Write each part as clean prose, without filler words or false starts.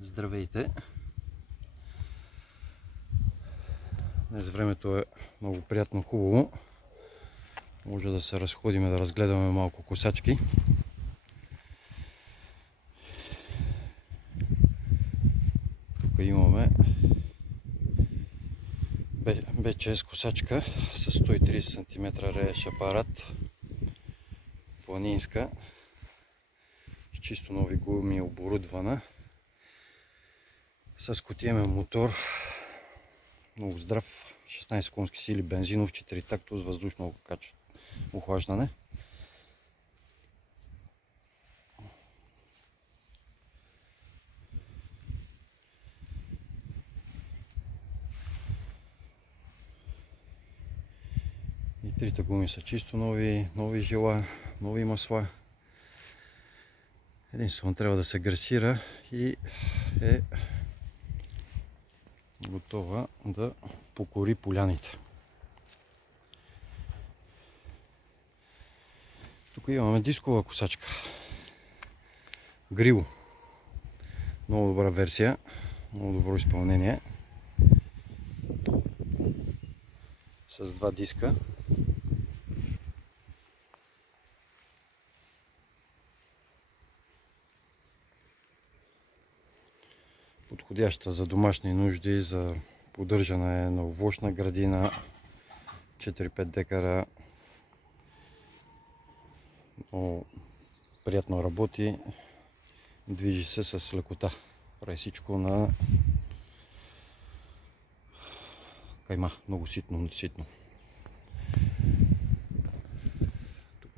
Здравейте! Днес времето е много приятно, хубаво. Може да се разходим да разгледаме малко косачки. Тук имаме BCS косачка с 130 см рееш апарат, планинска, с чисто нови гуми, оборудвана, с кутиемен мотор, много здрав, 16 конски сили, бензинов, 4 такто с въздушно охлаждане. И трите гуми са чисто нови, нови жила, нови масла. Единствено трябва да се гресира и е готова да покори поляните. Тук имаме дискова косачка. Грил. Много добра версия, много добро изпълнение. С два диска. Подходяща за домашни нужди, за поддържане на овощна градина, 4-5 декара. Много приятно работи, движи се с лекота, прави всичко на кайма, много ситно. Тук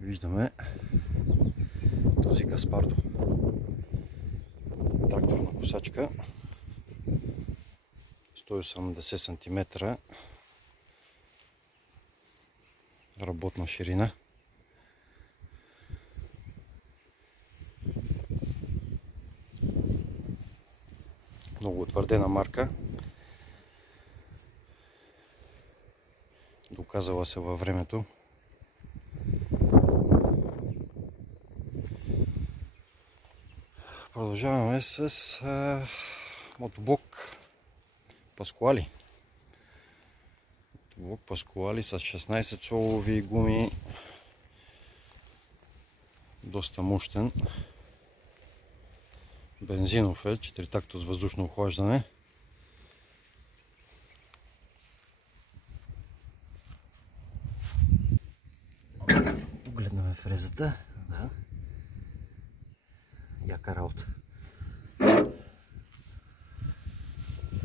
виждаме този Гаспардо, тракторна косачка, 180 см работна ширина. Много утвърдена марка. Доказала се във времето. Продължаваме с мотоблок Паскуали. Мотоблок Паскуали с 16 солови гуми. Доста мощен. Бензинов е, 4 такто с въздушно охлаждане. Погледнаме фрезата. Да. Яка работа.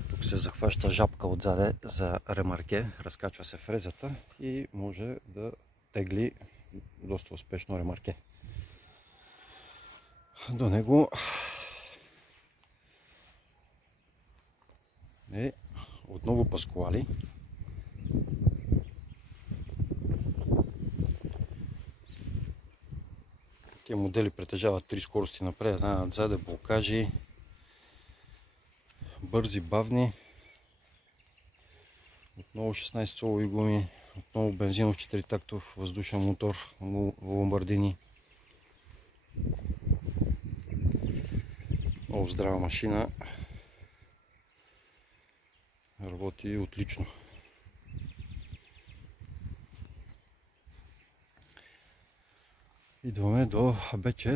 Тук се захваща жабка отзаде за ремарке. Разкачва се фрезата и може да тегли доста успешно ремарке. До него е отново Паскуали. Тия модели притежават 3 скорости напред, една назад, блокажи, бързи, бавни. Отново 16 солови гуми, отново бензинов 4 тактов въздушен мотор, Ломбардини. Много здрава машина. Работи отлично. Идваме до BCS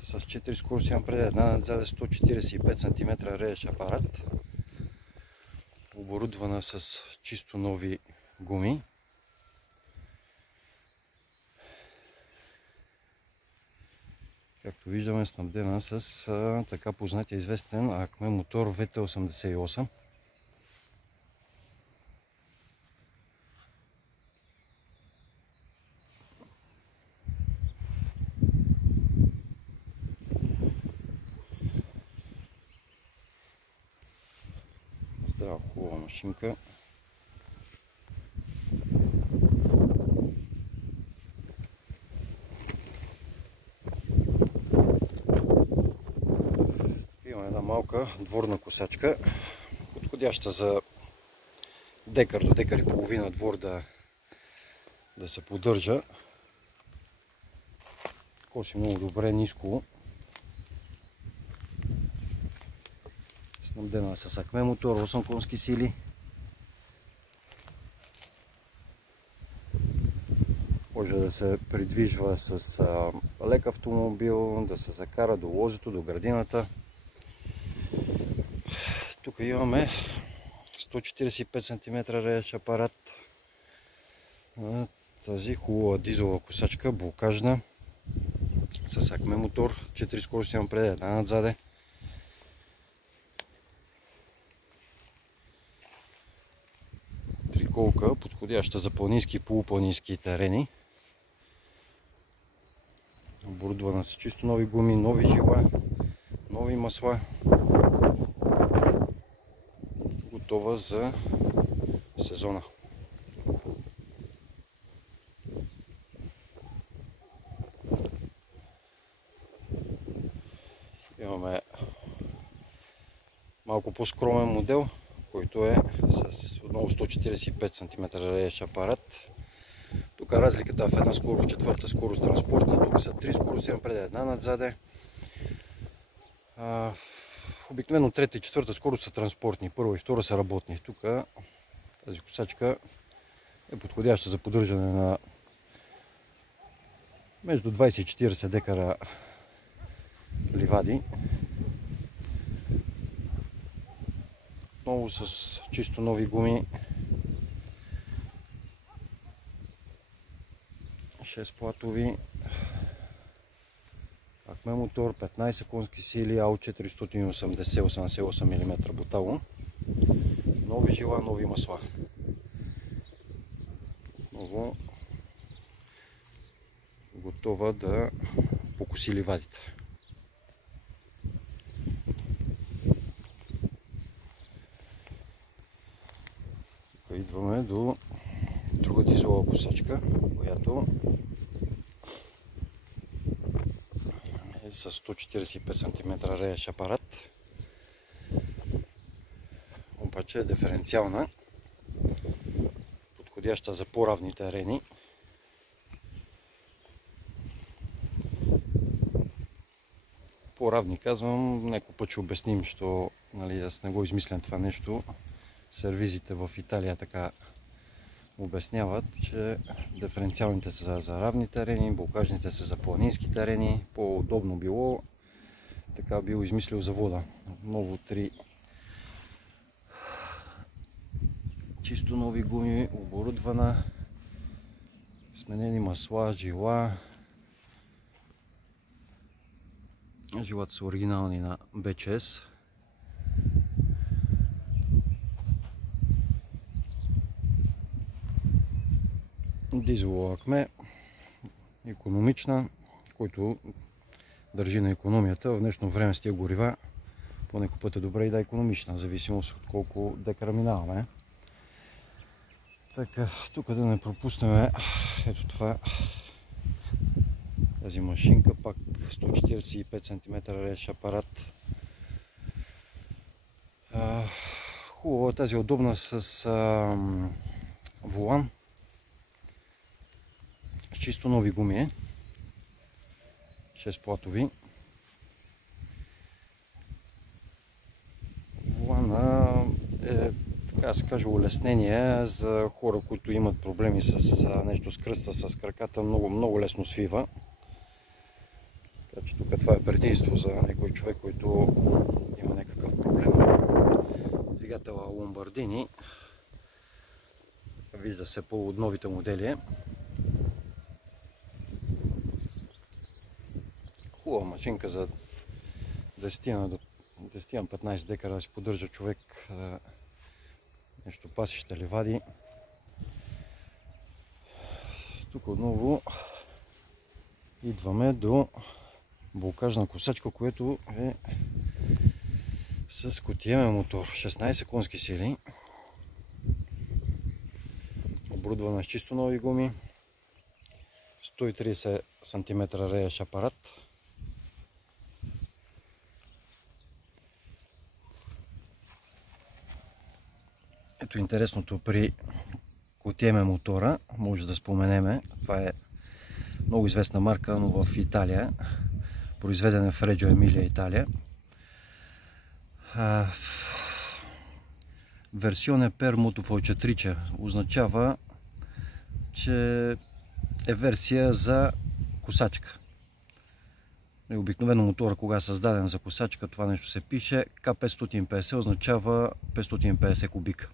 с 4 скорости напред, една назад, 145 см рееш апарат, оборудвана с чисто нови гуми. Както виждаме, снабдена с така познатия известен Acme мотор VT88. Здрава, хубава машинка. Има една малка дворна косачка, подходяща за декар до декар и половина двор да се поддържа. Коси много добре, ниско. Снабдена с акме мотор, 8 конски сили. Може да се придвижва с лек автомобил, да се закара до лозето, до градината. Тук имаме 145 см рееш апарат. Тази хубава дизелова косачка, блокажна, с акме мотор, 4 скорости напред, една надзаде. Триколка, подходяща за планински и полупланински терени. Оборудвана с чисто нови гуми, нови жила, нови масла. Готова за сезона. Имаме малко по-скромен модел, който е с отново 145 см рееш апарат. Тук разликата е в една скорост, четвърта скорост транспортна, тук са 3 скорости напред, една надзаде. Обикновено трета и четвърта скорост са транспортни, първа и втора са работни. Тук тази косачка е подходяща за поддържане на между 20 и 40 декара ливади. Отново с чисто нови гуми. 6 платови. Акме мотор, 15 конски сили, АУ 480, 88 мм бутало. Нови жила, нови масла. Отново готова да покоси ливадите. Идваме до друга дизелова косачка, която е с 145 см рееш апарат. Обаче е диференциална, подходяща за по-равни терени. По-равни казвам, някой път ще обясним, що аз не го измислям това нещо. Сервизите в Италия така обясняват, че диференциалните са за равни терени, блокажните са за планински терени. По-удобно било, така бил измислил завода. Ново 3 чисто нови гуми, оборудвана, сменени масла, жила. Жилата са оригинални на БЧС. Дизелова акме, икономична, който държи на икономията. В днешно време с тия горива по-некой път е добре и да е икономична, в зависимост от колко декара минаваме. Така, тук да не пропуснем ето това, тази машинка, пак 145 см рееш апарат. Хубава, тази е удобна с волан. Чисто нови гуми, 6 платови. Волана е, така да се каже, улеснение за хора, които имат проблеми с нещо с кръста, с краката, много лесно свива. Така че тук това е предимство за някой човек, който има някакъв проблем. Двигателя Ломбардини, вижда се по новите модели. Хубава машинка за 10-15 декара да си поддържа човек нещо пасище, ливади. Тук отново идваме до блокажна косачка, което е с котиемен мотор, 16 конски сили, оборудвана с чисто нови гуми, 130 см рееш апарат. Ето интересното при котиемен мотора, може да споменеме, това е много известна марка, но в Италия, произведена в Реджо Емилия, Италия. Версионе per Motovoltatrice означава, че е версия за косачка. Обикновено мотора, кога е създаден за косачка, това нещо се пише К550, означава 550 кубика.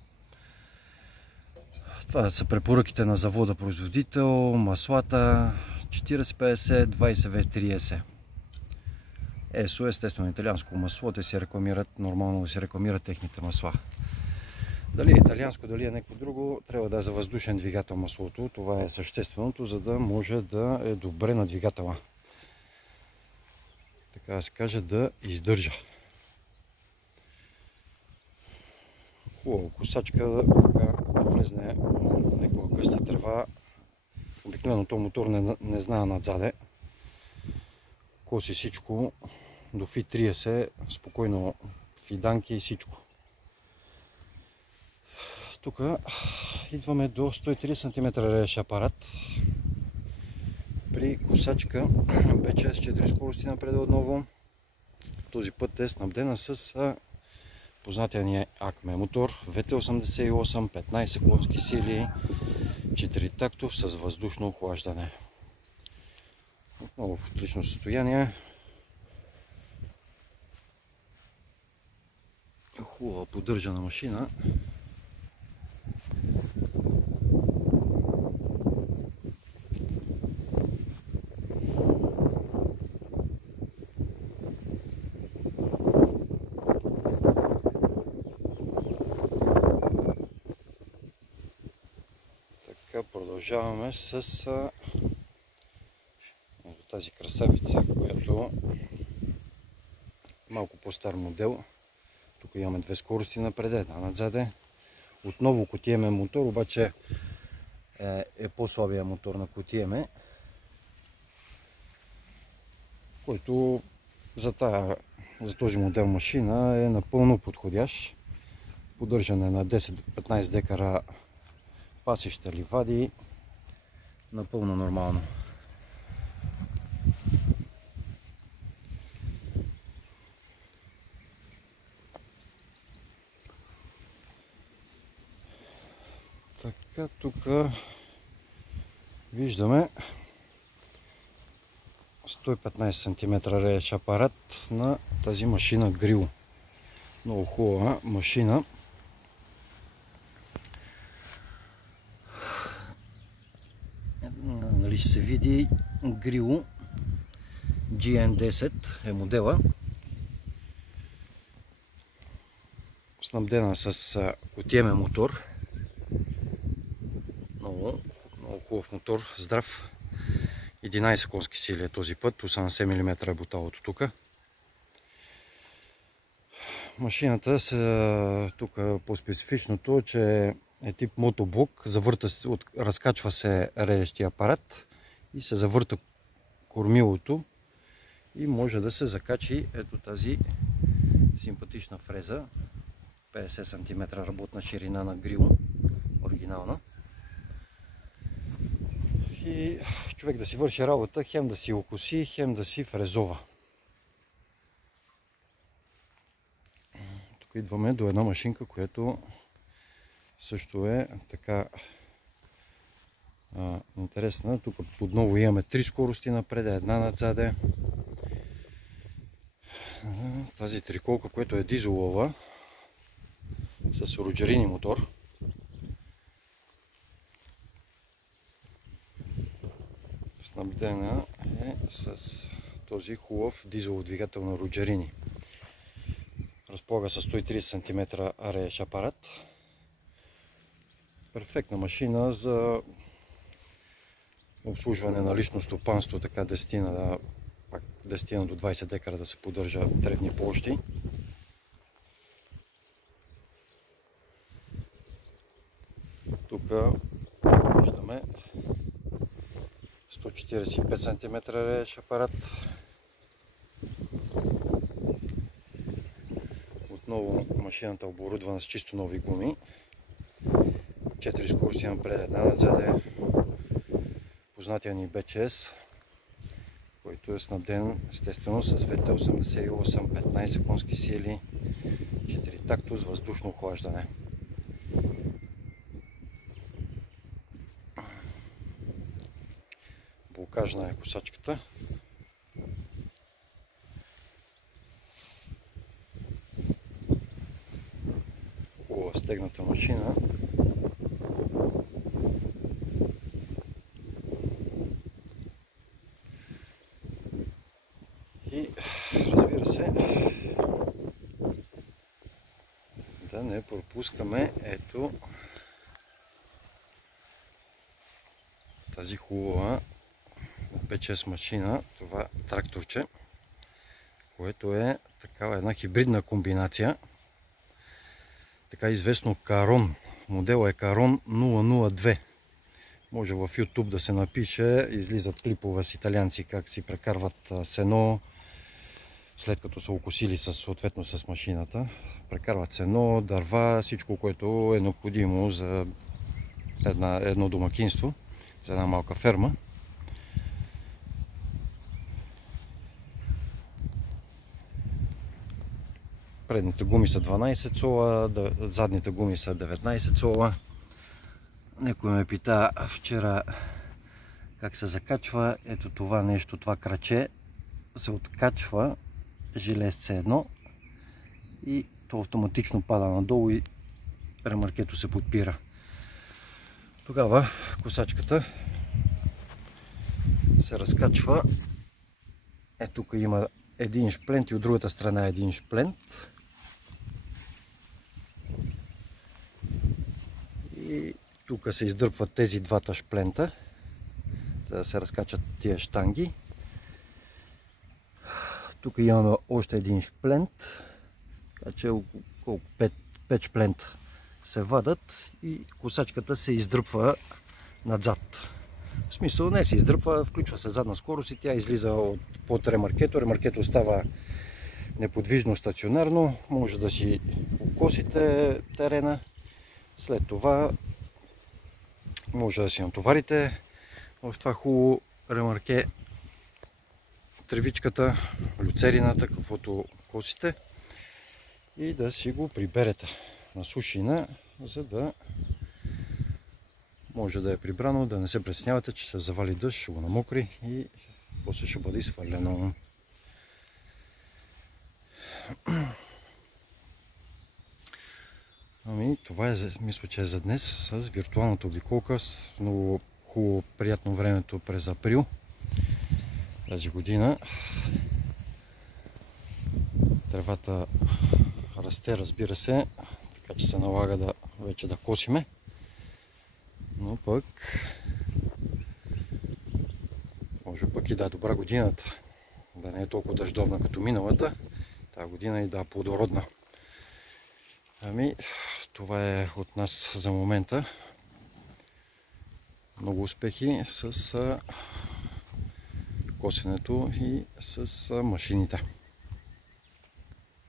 Това са препоръките на завода производител, маслата 4050, 20V3S. ЕСО, естествено италианско масло, те се рекламират, нормално да се рекламират техните масла. Дали е италианско, дали е някакво друго, трябва да е за въздушен двигател маслото. Това е същественото, за да може да е добре на двигателя. Така да се каже, да издържа. Хубаво, косачка, така да влезне някаква гъста трева. Обикновено този мотор не знае надзаде. Коси всичко до фи 30, спокойно фиданки и всичко. Тук идваме до 130 см реш апарат. При косачка вече с 4 скорости напред отново. Този път е снабдена с познатия ни Acme мотор VT88, 15 конски сили, 4 тактов с въздушно охлаждане. Отново в отлично състояние. Хубава поддържана машина. Така, продължаваме с тази красавица, която е малко по-стар модел. Тук имаме две скорости напред, една надзаде. Отново котиеме мотор, обаче е по-слабия мотор на котиеме, който за този модел машина е напълно подходящ. Поддържане на 10-15 декара пасища ливади, напълно нормално. Така, тук виждаме 115 см реш апарат на тази машина грил. Много хубава машина. Нали ще се види грил GN10 е модела. Снабдена с котиемен мотор. Много хубав мотор, здрав. 11 конски сили е този път, 80 мм е буталото тук. Машината тук по-специфичното, че е тип мотоблок, разкачва се режещия апарат и се завърта кормилото и може да се закачи ето тази симпатична фреза, 50 см работна ширина на грил, оригинална. И човек да си върши работа, хем да си окоси, хем да си фрезова. Тук идваме до една машинка, която също е така интересна. Тук отново имаме 3 скорости напред, една надзаде. Тази триколка, която е дизелова, с роджерини мотор. Снабдена е с този хубав дизелов двигател на роджерини. Разполага с 130 см реш апарат. Перфектна машина за обслужване на лично стопанство, така 10 до 20 декара да се поддържа тревни площи. Тук виждаме 145 см реш апарат. Отново машината е оборудвана с чисто нови гуми. 4 скорости напред, една надзаде. Познатия ни BCS, който е снабден естествено с VT88, 15 конски сили, 4 такто с въздушно охлаждане. Двукажна е косачката. Хубава стегната машина. И разбира се, да не пропускаме ето тази хубава 5-6 машина, това тракторче, което е такава една хибридна комбинация, така известно Карон. Моделът е Карон 002. Може в YouTube да се напише, излизат клипове с италианци как си прекарват сено, след като са окосили съответно с машината. Прекарват сено, дърва, всичко, което е необходимо за едно домакинство, за една малка ферма. Предните гуми са 12 цола, задните гуми са 19 цола. Някой ме пита вчера как се закачва. Ето това нещо, това краче се откачва железце едно и то автоматично пада надолу и ремаркето се подпира. Тогава косачката се разкачва. Ето тук има един шплент и от другата страна един шплент. И тук се издърпват тези двата шплента, за да се разкачат тия щанги. Тук имаме още един шплент, така че около 5 шплента се вадат и косачката се издърпва назад. В смисъл не се издърпва, включва се задна скорост и тя излиза под ремаркето. Ремаркето остава неподвижно, стационарно. Може да си окосите терена. След това може да си натоварите в това хубаво ремарке тревичката, люцерината, каквото косите, и да си го приберете на сушина, за да може да е прибрано, да не се притеснявате, че ще завали дъжд, ще го намокри и после ще бъде свалено. Ами, това е, мисля, че е за днес с виртуалната обиколка. С много хубаво, приятно времето през април тази година. Тревата расте, разбира се, така че се налага вече да косиме. Но пък може пък и да е добра годината, да не е толкова дъждовна като миналата, тази година и да е плодородна. Ами, това е от нас за момента. Много успехи с косенето и с машините.